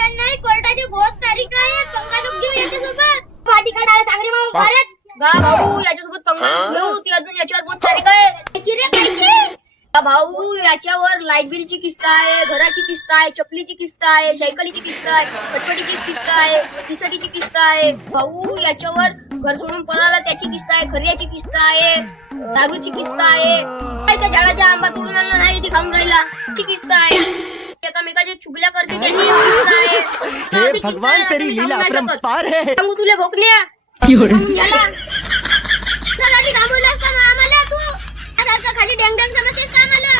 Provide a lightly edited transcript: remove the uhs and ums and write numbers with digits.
Tension नाही, कोर्टाची बहुत तारीख आहे. पंगा नको घेऊ याच्यासोबत. पाठी काढायला सांग रे भाऊ. बा भाऊ याच्यासोबत पंगा नको घेऊ, ती अजून याच्यावर बहुत तारीख आहे. याची रे कायची? बा भाऊ याच्यावर लाईट बिलची किस्त आहे, घराची किस्त आहे, चपलीची किस्त आहे, सायकलीची किस्त आहे, फटफटीची किस्त आहे, तिसटीची किस्त आहे. भाऊ याच्यावर घर सोडून पळाला त्याची किस्त आहे, खर्याची किस्त आहे, दारूची किस्त आहे. काय त्या झाडाचा आंबा तोडून आणला नाही ती खाऊन राहिला ती किस्त आहे. एकामेकाच्या चुगल्या करते त्याची एक किस्त आहे. हे अशी किस्त भगवान आहे, तेरी तुम्ही लीला सांगू नाही शकत. अपरंपार है. सांगू तुला भोकल्या याला. चल आधी थांबवलंस का मग आम्हाला तू? आता खाली डँग डँग समजतेस का आम्हाला?